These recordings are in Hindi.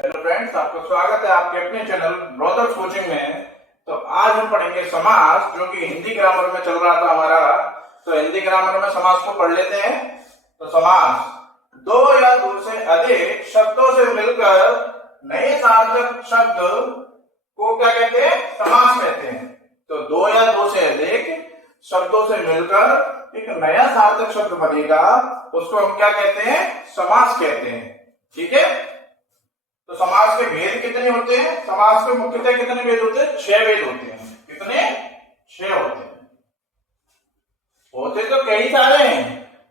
हेलो फ्रेंड्स, आपका स्वागत है आपके अपने चैनल ब्रदर्स कोचिंग में। तो आज हम पढ़ेंगे समास, जो कि हिंदी ग्रामर में चल रहा था हमारा। तो हिंदी ग्रामर में समास को पढ़ लेते हैं। तो समास दो या दो से अधिक शब्दों से मिलकर नए सार्थक शब्द को क्या कहते हैं? समास कहते हैं। तो दो या दो से अधिक शब्दों से मिलकर एक नया सार्थक शब्द बनेगा, उसको हम क्या कहते हैं? समास कहते हैं। ठीक है। तो समास के भेद कितने होते हैं? समास के मुख्यतः कितने भेद होते हैं? 6 भेद होते हैं। कितने? 6 होते हैं। होते तो कई सारे हैं,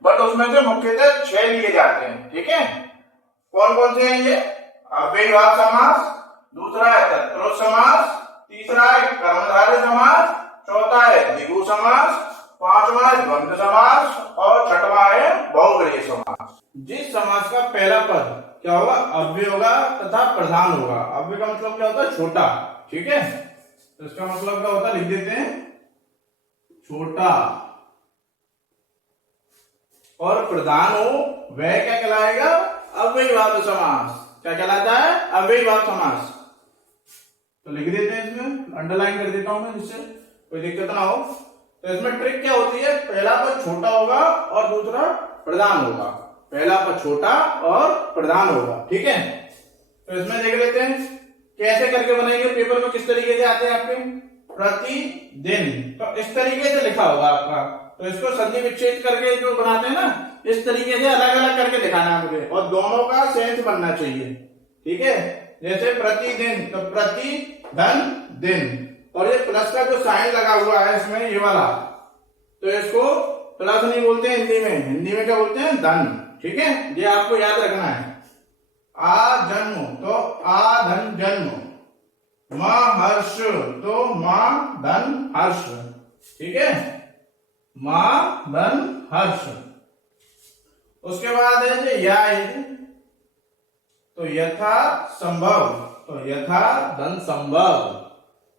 बट उसमें से मुख्यतः 6 लिए जाते हैं। ठीक है। कौन कौन से हैं ये? अव्ययीभाव समास, दूसरा है तत्पुरुष समास, तीसरा है कर्मधारय समास, चौथा है द्विगु समास, पांचवा है द्वंद्व समास और छठवा है बहुव्रीहि समास। जिस समास का पहला पद क्या होगा? अव्यय होगा तथा प्रधान होगा। अव्यय का मतलब क्या होता है? छोटा। ठीक है। तो इसका मतलब क्या होता है? लिख देते हैं छोटा। और प्रधान हो वह क्या कहलाएगा? अव्ययीभाव समास। क्या कहलाता है? अव्ययीभाव समास। तो लिख देते हैं, इसमें अंडरलाइन कर देता हूं मैं, जिससे कोई दिक्कत ना हो। तो इसमें ट्रिक क्या होती है? पहला पद छोटा होगा और दूसरा प्रधान होगा। पहला पद छोटा और प्रधान होगा। ठीक है। तो इसमें देख लेते हैं कैसे करके बनेंगे। पेपर में किस तरीके से आते हैं आपके? प्रतिदिन। तो इस तरीके से लिखा होगा आपका। तो इसको संधि विच्छेद करके जो बनाते हैं ना, इस तरीके से अलग अलग करके दिखाना है मुझे, और दोनों का सेंस बनना चाहिए। ठीक है। जैसे प्रतिदिन, तो प्रति धन दिन, और ये प्लस का जो साइन लगा हुआ है इसमें, ये वाला, तो इसको प्लस नहीं बोलते हैं हिंदी में। हिंदी में क्या बोलते हैं? धन। ठीक है। ये आपको याद रखना है। आ जन्म, तो आ धन जन्म। मां हर्ष, तो मां धन हर्ष। ठीक है। मां धन हर्ष। उसके बाद है जो या, तो यथा संभव, तो यथा धन संभव।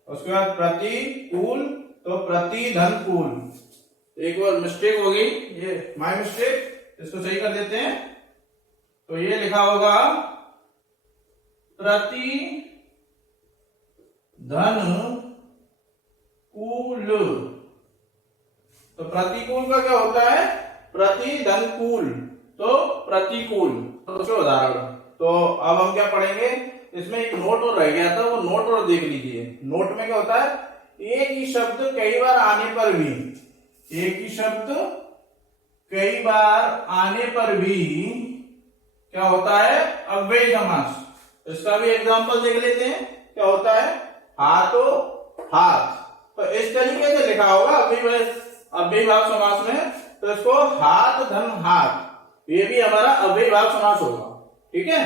उसके बाद प्रतिकूल, तो प्रति धन कूल। एक और मिस्टेक हो गई, ये माय मिस्टेक, इसको सही कर देते हैं। तो ये लिखा होगा प्रति धन कूल। तो प्रतिकूल का क्या होता है? प्रति धन कूल, तो प्रतिकूल। तो उदाहरण, तो अब हम क्या पढ़ेंगे? इसमें एक नोट और रह गया था, वो नोट और देख लीजिए। नोट में क्या होता है? एक ही शब्द कई बार आने पर भी, एक ही शब्द कई बार आने पर भी क्या होता है? अव्ययी समास। इसका भी एग्जांपल देख लेते हैं। क्या होता है? हाथों हाथ। तो इस तरीके से लिखा होगा अव्ययीभाव समास में। तो इसको हाथ धन हाथ, ये भी हमारा अव्ययीभाव समास होगा। ठीक है।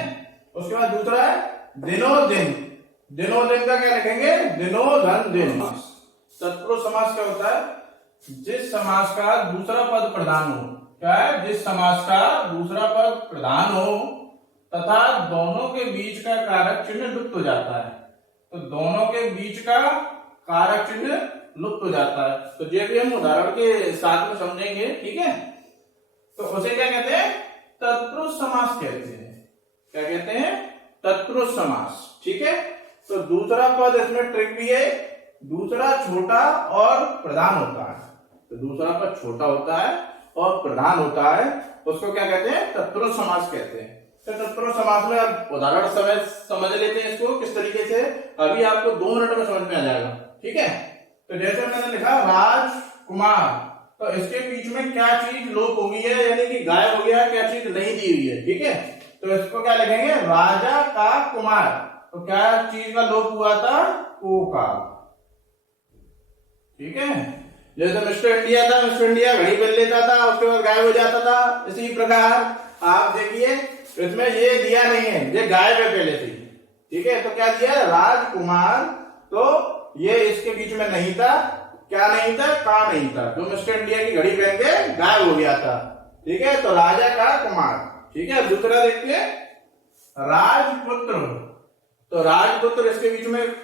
उसके बाद दूसरा है दिनों दिन। दिनों दिन का क्या लिखेंगे? दिनों धन दिन। तत्पुरुष समास क्या होता है? जिस समास का दूसरा पद प्रधान हो। क्या है? जिस समास का दूसरा पद प्रधान हो तथा दोनों के बीच का कारक चिन्ह लुप्त हो जाता है। तो दोनों के बीच का कारक चिन्ह लुप्त हो जाता है। तो ये भी हम उदाहरण के साथ में समझेंगे। ठीक है। तो उसे क्या कहते हैं? तत्पुरुष समास कहते हैं। क्या कहते हैं? तत्पुरुष समास। ठीक है। तो दूसरा पद, इसमें ट्रिक भी है, दूसरा छोटा और प्रधान होता है। तो दूसरा पद छोटा होता है और प्रधान होता है, उसको क्या कहते हैं? तत्पुरुष समास कहते हैं। तो तत्पुरुष समास में अब उदाहरण समझ लेते हैं इसको किस तरीके से। अभी आपको 2 मिनट में समझ में आ जाएगा। ठीक है। तो जैसे मैंने लिखा राजकुमार, तो इसके बीच में क्या चीज लोप हो गई है, यानी कि गायब हो गया है, क्या चीज नहीं दी हुई है। ठीक है। तो इसको क्या लिखेंगे? राजा का कुमार। तो क्या चीज का लोप हुआ था? को का। ठीक है। जैसे मिस्टर इंडिया था, मिस्टर इंडिया घड़ी पहन लेता था, उसके बाद गायब हो जाता था। इसी प्रकार आप देखिए इसमें ये दिया नहीं है, ये गायब है पहले से। ठीक है। तो क्या दिया? राजकुमार। तो ये इसके बीच में नहीं था। क्या नहीं था? का नहीं था, जो मिस्टर इंडिया की घड़ी पहन के गायब हो गया था। ठीक है। तो राजा का कुमार। ठीक है। दूसरा देखिए राजपुत्र। तो राजपुत्र, इसके बीच में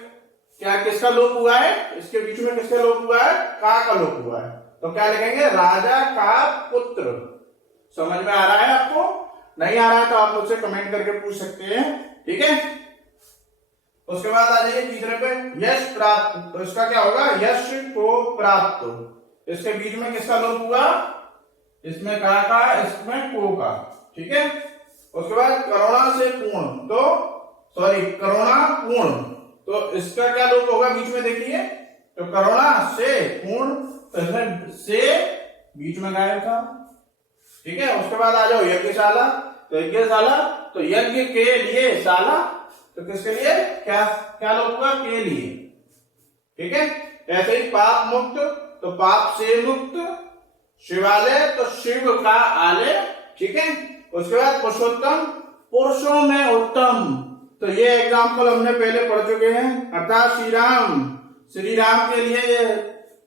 क्या किसका लोप हुआ है? इसके बीच में किसका लोप हुआ है? का लोप हुआ है। तो क्या लिखेंगे? राजा का पुत्र। समझ में आ रहा है आपको? नहीं आ रहा है तो आप मुझसे कमेंट करके पूछ सकते हैं। ठीक है। उसके बाद आ जाइए तीसरे पे, यश प्राप्त, तो इसका क्या होगा, यश को प्राप्त। इसके बीच में किसका लोप हुआ, इसमें का, इसमें को का, ठीक है। उसके बाद करुणा से पूर्ण, तो सॉरी करुणा पूर्ण, तो इसका क्या लोप होगा बीच में, देखिए, तो करुणा से पूर्ण, तो इसमें से बीच में गायब था, ठीक है। उसके बाद आ जाओ यज्ञशाला, तो यज्ञशाला, तो यज्ञ के लिए शाला, तो किसके लिए, क्या क्या लोग हुआ, के लिए, ठीक है। ऐसे ही पाप मुक्त, तो पाप से मुक्त, शिवालय, तो शिव का आलय, ठीक है। उसके बाद पुरुषोत्तम, पुरुषों में उत्तम, तो ये एग्जाम्पल हमने पहले पढ़ चुके हैं, अर्थात श्री राम के लिए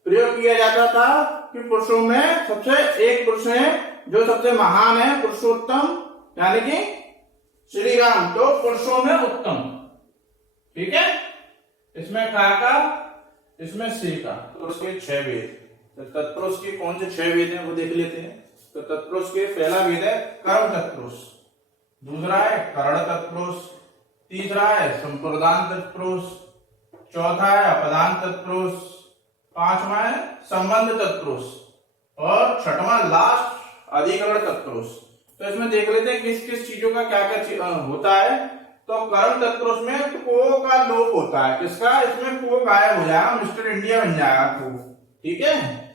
प्रयोग किया जाता था कि पुरुषों में सबसे एक पुरुष है जो सबसे महान है, पुरुषोत्तम, यानी कि श्री राम, तो पुरुषों में उत्तम, ठीक है। इसमें का, इसमें से का, तो उसके 6 वेद, तो तत्पुरुष के कौन से 6 वेद हैं वो देख लेते हैं। तो तत्पुरुष के पहला वेद है कर्म तत्पुरुष, दूसरा है करण तत्पुरुष, तीसरा है संप्रदान तत्पुरुष, चौथा है अपदान तत्पुरुष, पांचवा है संबंध तत्पुरुष, और छठवां लास्ट अधिकरण तत्पुरुष। तो इसमें देख लेते हैं किस किस चीजों का क्या क्या होता है। तो कर्म तत्पुरुष में को का लोप होता है, किसका, इसमें को गायब हो जाएगा, मिस्टर इंडिया बन जाएगा को, ठीक है।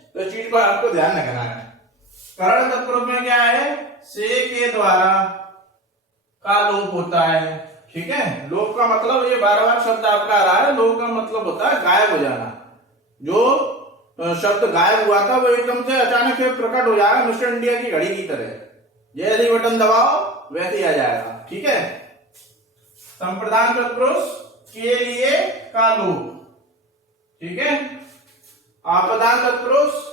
तो चीज को आपको ध्यान रखना है। करण तत्पुरुष में क्या है, से के द्वारा का लोप होता है, ठीक है। लोप का मतलब, ये बार बार शब्द आपका आ रहा है, लोप का मतलब होता है गायब हो जाना। जो शब्द गायब हुआ था वो एकदम से अचानक से प्रकट हो जाएगा, मिस्टर इंडिया की घड़ी की तरह, जैसे बटन दबाओ वैसे ही आ जाएगा, ठीक है। संप्रदान तत्पुरुष के लिए का लोप, ठीक है। आपदान तत्पुरुष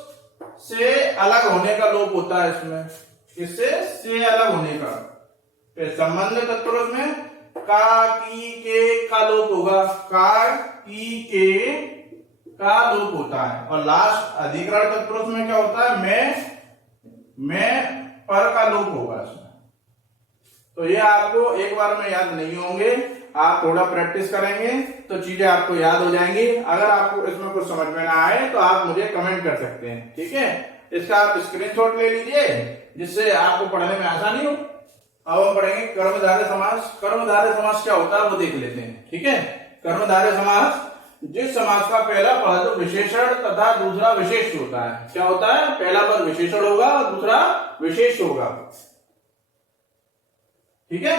से अलग होने का लोप होता है इसमें, किससे, से अलग होने का। फिर संबंध तत्पुरुष में का, की, के का लोप होगा, का, की, के का लोप होता है। और लास्ट अधिकरण तत्पुरुष में क्या होता है, मैं पर का लोप होगा इसमें। तो ये आपको एक बार में याद नहीं होंगे, आप थोड़ा प्रैक्टिस करेंगे तो चीजें आपको याद हो जाएंगी। अगर आपको इसमें कुछ समझ में ना आए तो आप मुझे कमेंट कर सकते हैं, ठीक है। इसका आप स्क्रीनशॉट ले लीजिए जिससे आपको पढ़ने में आसानी हो। अब हम पढ़ेंगे कर्मधारय समास। कर्मधारय समास क्या होता है वो देख लेते हैं, ठीक है। कर्मधारय समास, जिस समास का पहला पद विशेषण तथा दूसरा विशेष होता है। क्या होता है, पहला पद विशेषण होगा और दूसरा विशेष होगा, ठीक है।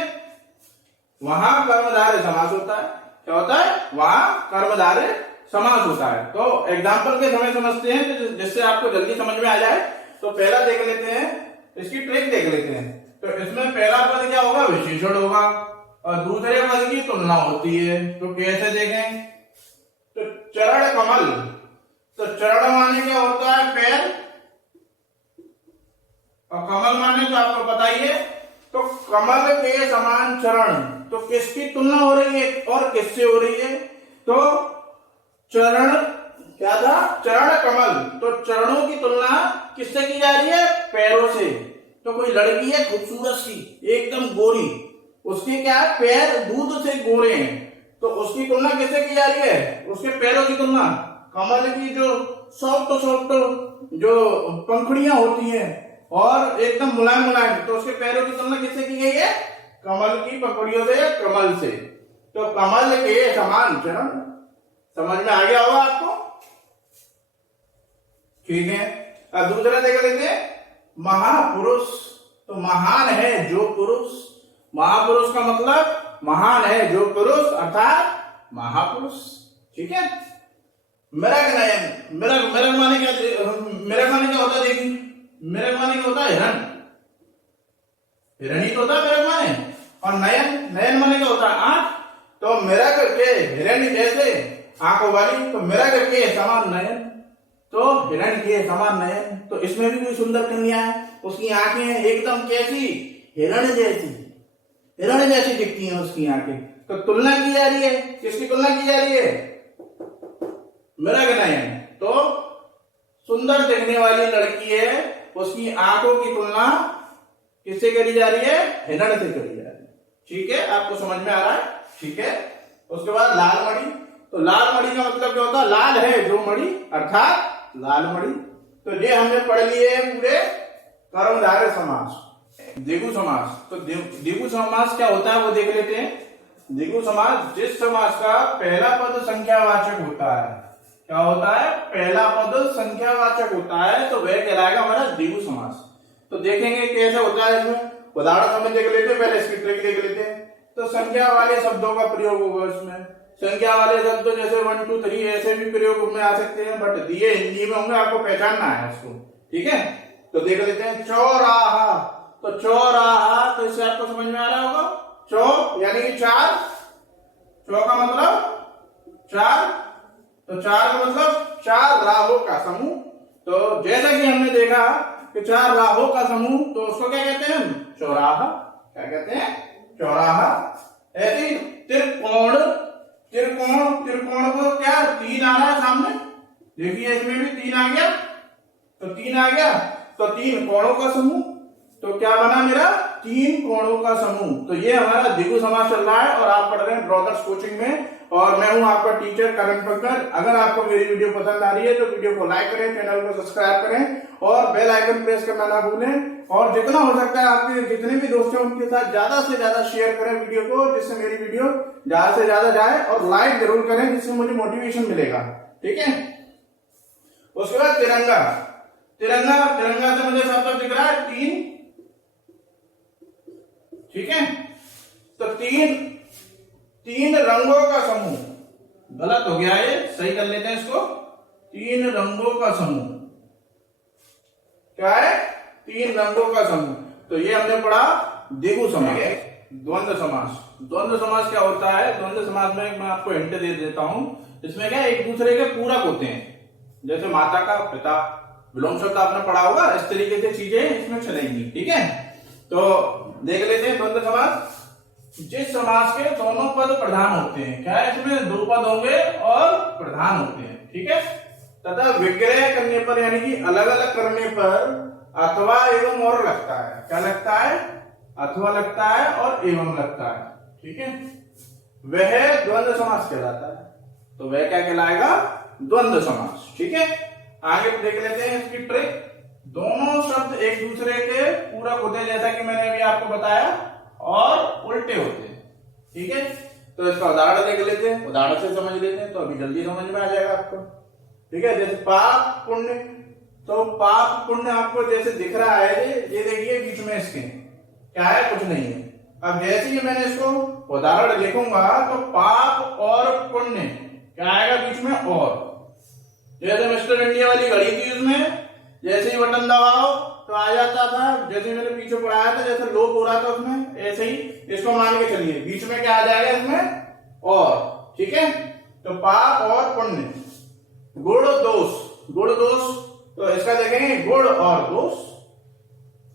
वहां कर्मधारय समास होता है। क्या होता है, वहां कर्मधारय समास होता है। तो एग्जाम्पल के समय समझते हैं जिससे आपको जल्दी समझ में आ जाए। तो पहला देख लेते हैं, इसकी ट्रिक देख लेते हैं। तो इसमें पहला पद क्या होगा, विशेषण होगा और दूसरे पद की तुलना होती है। तो कैसे देखें, तो चरण कमल, तो चरण माने क्या होता है, पैर, और कमल माने तो आपको पता ही है। तो कमल के समान चरण, तो किसकी तुलना हो रही है और किससे हो रही है, तो चरण क्या था, चरण कमल, तो चरणों की तुलना किससे की जा रही है, पैरों से। तो कोई लड़की है खूबसूरत सी, एकदम गोरी, उसके क्या है, पैर दूध से गोरे हैं, तो उसकी तुलना किससे की जा रही है, उसके पैरों की तुलना कमल की जो सॉफ्ट जो पंखुड़ियां होती हैं और एकदम मुलायम मुलायम, तो उसके पैरों की तुलना किससे की गई है, कमल की पंखुड़ियों से, कमल से। तो कमल के समान चरण, समझ में आ गया होगा आपको, ठीक है। अब दूसरा देख लेते हैं, महापुरुष, तो महान है जो पुरुष, महापुरुष का मतलब महान है जो पुरुष अर्थात महापुरुष, ठीक है। मृग नयन, मृग माने क्या, मृग माने क्या होता है, देखिए मृग माने क्या होता है, हिरण, हिरणी तो होता है मृग माने, और नयन माने क्या होता है, आंख। तो मृग के हिरण जैसे आंखों वाली, तो मृग के समान नयन, तो हिरण के समान नयन। तो इसमें भी कोई सुंदर कन्या है, उसकी आंखें एकदम कैसी, हिरण जैसी दिखती हैं उसकी आंखें। तो तुलना की जा रही है, किसकी तुलना की जा रही है, मृग नयन। तो सुंदर दिखने वाली लड़की है, उसकी आंखों की तुलना किससे करी जा रही है, हिरण से करी जा रही है, ठीक है। आपको समझ में आ रहा है, ठीक है। उसके बाद लाल मणि। तो लाल मणि का मतलब क्या होता है? लाल है जो मणि अर्थात लाल मणि। तो ये हमने पढ़ लिए पूरे कर्मधारय समास। द्विगु समास, तो द्विगु समास क्या होता है वो देख लेते हैं। द्विगु समास जिस समास का पहला पद संख्यावाचक होता है, क्या होता है? पहला पद संख्यावाचक होता है, तो वह कहलाएगा हमारा द्विगु समास। तो देखेंगे कैसे होता है इसमें, उदाहरण समझ देख लेते हैं, पहले इसकी ट्रिक देख लेते हैं। तो संख्या वाले शब्दों का प्रयोग होगा इसमें। संख्या वाले शब्द जैसे 1 2 3 ऐसे भी प्रयोग में आ सकते हैं, बट दिए हिंदी में होंगे, आपको पहचानना है उसको, ठीक है। तो देख लेते हैं चौराहा। तो चौराहा, तो इससे आपको समझ में आ रहा होगा, चौ यानी कि 4, चौ का मतलब 4, तो 4 का मतलब 4 राहों का समूह। तो जैसा कि हमने देखा कि 4 राहों का समूह, तो उसको क्या कहते हैं हम? चौराहा। क्या कहते हैं? चौराहा। ऐसे त्रिकोण, त्रिकोण, त्रिकोण को क्या 3 आ रहा है सामने, देखिए इसमें भी 3 आ गया, तो 3 आ गया, तो 3 कोणों का समूह। तो क्या बना मेरा? 3 कोणों का समूह। तो ये हमारा द्विगु समास चल रहा है और आप पढ़ रहे हैं ब्रदर्स कोचिंग में, और मैं हूं आपका टीचर करण पंकज। अगर आपको मेरी वीडियो पसंद आ रही है तो वीडियो को लाइक करें, चैनल को सब्सक्राइब करें और बेल आइकन प्रेस करना ना भूलें। और जितना हो सकता है आपके जितने भी दोस्त हैं उनके साथ ज्यादा से ज्यादा शेयर करें वीडियो को, जिससे मेरी वीडियो ज्यादा से ज्यादा जाए, और लाइक जरूर करें जिससे मुझे मोटिवेशन मिलेगा, ठीक है। उसके बाद तिरंगा। तिरंगा, तिरंगा से मुझे शब्द दिख रहा है 3, ठीक है। तो 3 रंगों का समूह, गलत हो गया ये, सही कर लेते हैं इसको। 3 रंगों का समूह क्या है? 3 रंगों का समूह। तो ये हमने पढ़ा द्विगु समास। द्वंद्व समास, द्वंद्व समास क्या होता है? द्वंद्व समास में मैं आपको हिंट दे देता हूं। इसमें क्या एक दूसरे के पूरक होते हैं, जैसे माता का पिता, विलोम शब्द आपने पढ़ा होगा, इस तरीके से चीजें इसमें चलेंगी, ठीक है। तो देख लेते हैं द्वंद्व समास। जिस समास के दोनों पद प्रधान होते हैं, क्या है इसमें? 2 पद होंगे और प्रधान होते हैं, ठीक है। तथा विग्रह करने पर, यानी कि अलग अलग करने पर अथवा एवं और लगता है। क्या लगता है? अथवा लगता है और एवं लगता है, ठीक है। वह द्वंद्व समास कहलाता है। तो वह क्या कहलाएगा? द्वंद्व समास, ठीक है। आगे देख लेते हैं इसकी ट्रिक। दोनों शब्द एक दूसरे के पूरक होते हैं, जैसा कि मैंने अभी आपको बताया, और उल्टे होते हैं, ठीक है। तो इसका उदाहरण देख लेते हैं, उदाहरण से समझ लेते हैं, तो अभी जल्दी समझ में आ जाएगा आपको, ठीक है। जैसे पाप पुण्य, तो पाप पुण्य आपको जैसे दिख रहा है, ये देखिए बीच में इसके क्या है? कुछ नहीं है। अब जैसे ही मैंने इसको उदाहरण लिखूंगा, तो पाप और पुण्य क्या आएगा बीच में? और। जैसे मिस्टर इंडिया वाली घड़ी थी, उसमें जैसे ही बटन दबाओ तो आ जाता था, जैसे मैंने पीछे पढ़ाया था, जैसे लोप हो रहा था उसमें, ऐसे ही इसको मान के चलिए, बीच में क्या आ जाएगा इसमें? और, ठीक है। तो पाप और पुण्य। गुण दोष, गुण दोष, तो इसका देखेंगे गुण और दोष।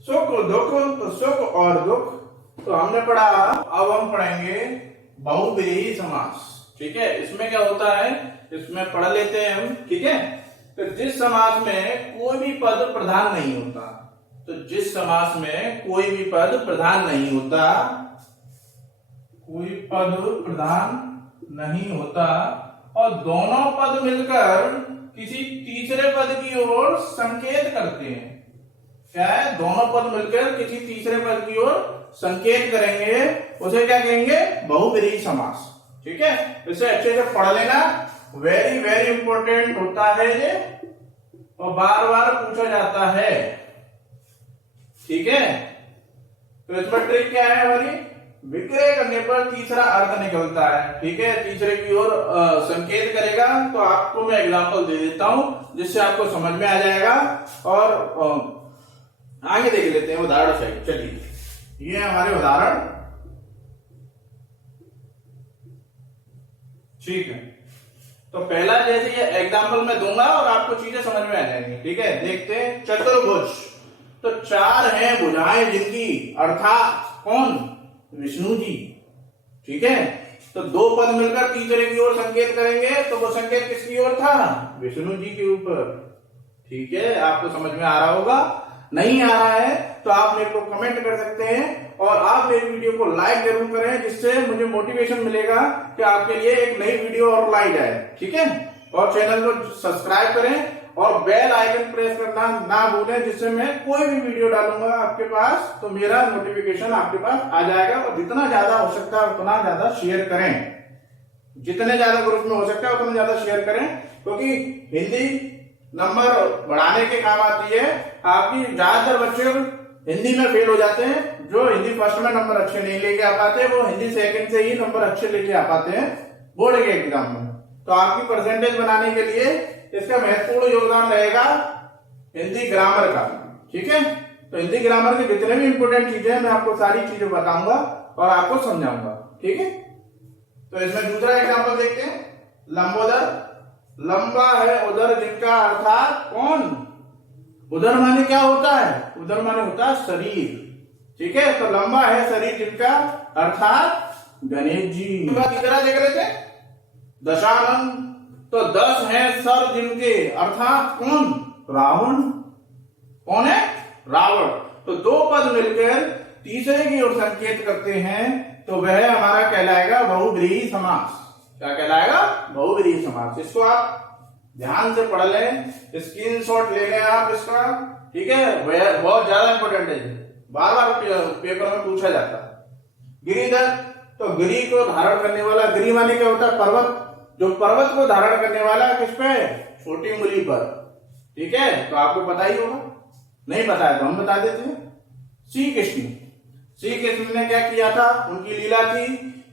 सुख दुख, तो सुख और दुख। तो हमने पढ़ा, अब हम पढ़ेंगे बहुव्रीहि समास, ठीक है। इसमें क्या होता है, इसमें पढ़ लेते हैं हम, ठीक है। तो जिस समास में कोई भी पद प्रधान नहीं होता, तो जिस समास में कोई भी पद प्रधान नहीं होता, कोई पद प्रधान नहीं होता, और दोनों पद मिलकर किसी तीसरे पद की ओर संकेत करते हैं। क्या है? दोनों पद मिलकर किसी तीसरे पद की ओर संकेत करेंगे, उसे क्या कहेंगे? बहुव्रीहि समास, ठीक है। इसे अच्छे से पढ़ लेना, वेरी वेरी इंपॉर्टेंट होता है ये, और बार बार पूछा जाता है, ठीक है। तो इसमें ट्रिक क्या है हमारी? विग्रह करने पर तीसरा अर्थ निकलता है, ठीक है, तीसरे की ओर संकेत करेगा। तो आपको मैं एग्जांपल दे देता हूं जिससे आपको समझ में आ जाएगा, और आगे देख लेते हैं उदाहरण से। चलिए, ये हमारे उदाहरण, ठीक है। तो पहला जैसे ये एग्जांपल मैं दूंगा और आपको चीजें समझ में आ जाएंगी, ठीक है। देखते हैं, चतुर्भुज, तो 4 हैं भुजाएं जिनकी, अर्थात कौन? विष्णु जी, ठीक है। तो 2 पद मिलकर तीसरे की ओर संकेत करेंगे, तो वो संकेत किसकी ओर था? विष्णु जी के ऊपर, ठीक है। आपको समझ में आ रहा होगा। नहीं आ रहा है तो आप मेरे को कमेंट कर सकते हैं और आप मेरी वीडियो को लाइक जरूर करें, जिससे मुझे मोटिवेशन मिलेगा कि आपके लिए एक नई वीडियो और लाई जाए। ठीक है, और चैनल को सब्सक्राइब करें और बेल आइकन प्रेस करना ना भूलें, जिससे मैं कोई भी वीडियो डालूंगा आपके पास तो मेरा नोटिफिकेशन आपके पास आ जाएगा। और जितना ज्यादा हो सकता है उतना ज्यादा शेयर करें, जितने ज्यादा ग्रुप में हो सकता है उतना ज्यादा शेयर करें, क्योंकि हिंदी नंबर बढ़ाने के काम आती है। आपकी ज्यादातर बच्चे हिंदी में फेल हो जाते हैं, जो हिंदी फर्स्ट में नंबर अच्छे नहीं लेके आ पाते, वो हिंदी सेकंड से ही नंबर अच्छे लेके आ पाते हैं बोर्ड के एग्जाम में। तो आपकी परसेंटेज बनाने के लिए इसका महत्वपूर्ण योगदान रहेगा हिंदी ग्रामर का। ठीक है, तो हिंदी ग्रामर के जितने भी इंपोर्टेंट चीजें मैं आपको सारी चीजें बताऊंगा और आपको समझाऊंगा। ठीक है, तो इसमें दूसरा एग्जाम्पल देखते हैं। लंबोदर, लंबा है उदर जिनका, अर्थात कौन? उदर माने क्या होता है? उदर माने होता है शरीर। ठीक है, तो लंबा है शरीर जिनका, अर्थात गणेश जी। तीसरा देख रहे थे, दशानन, तो 10 है सर जिनके, अर्थात कौन? रावण। कौन है? रावण। तो दो पद मिलकर तीसरे की ओर संकेत करते हैं, तो वह हमारा कहलाएगा बहुव्रीहि समास। क्या कहलाएगा? बहुव्रीहि समास। इसको आप ध्यान से पढ़ लें, स्क्रीनशॉट ले लें आप इसका। ठीक है, बहुत ज्यादा इंपॉर्टेंट है, बार बार पेपर में पूछा जाता है। गिरिधर, तो गिरी को धारण करने वाला, गिरी माने क्या होता है? पर्वत। जो पर्वत को धारण करने वाला किस पे? छोटी उंगली पर। ठीक है, तो आपको पता ही होगा, नहीं पता है तो हम बता देते हैं। श्री कृष्ण, श्री कृष्ण ने क्या किया था? उनकी लीला थी,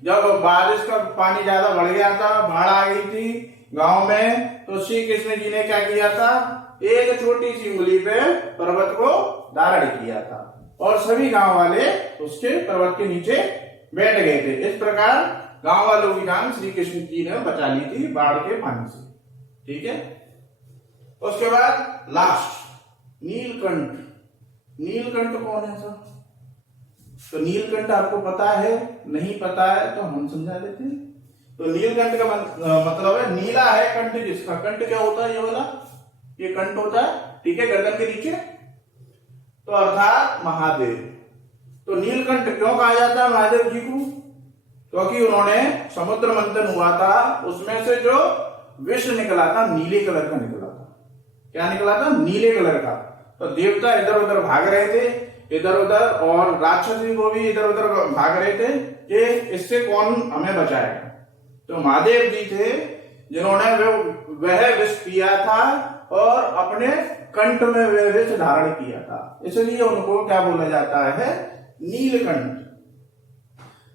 जब बारिश का पानी ज्यादा बढ़ गया था, बाढ़ आ गई थी गांव में, तो श्री कृष्ण जी ने क्या किया था? एक छोटी सी उंगली पे पर्वत को धारण किया था और सभी गांव वाले उसके पर्वत के नीचे बैठ गए थे। इस प्रकार गांव वालों की जान श्री कृष्ण जी ने बचा ली थी बाढ़ के पानी से। ठीक है, उसके बाद लास्ट नीलकंठ। नीलकंठ कौन है सर? तो नीलकंठ आपको पता है? नहीं पता है तो हम समझा देते हैं। तो नीलकंठ का मतलब है नीला है कंठ जिसका। कंठ क्या होता है? ये वाला, ये कंठ होता है। ठीक है, गर्दन के नीचे, तो अर्थात महादेव। तो नीलकंठ क्यों कहा जाता है महादेव जी को? क्योंकि उन्होंने समुद्र मंथन हुआ था, उसमें से जो विष निकला था नीले कलर का निकला था। क्या निकला था? नीले कलर का। तो देवता इधर उधर भाग रहे थे, इधर उधर, और राक्षस को भी इधर उधर भाग रहे थे कि इससे कौन हमें बचाएगा। तो महादेव जी थे जिन्होंने वह विष पिया था और अपने कंठ में वह विष धारण किया था, इसलिए उनको क्या बोला जाता है? नीलकंठ।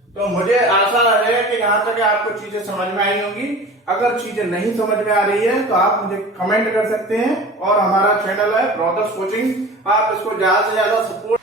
तो मुझे आशा है कि यहां तक आपको चीजें समझ में आई होंगी। अगर चीजें नहीं समझ में आ रही है तो आप मुझे कमेंट कर सकते हैं, और हमारा चैनल है ब्रदर्स कोचिंग, आप इसको ज्यादा से ज्यादा सपोर्ट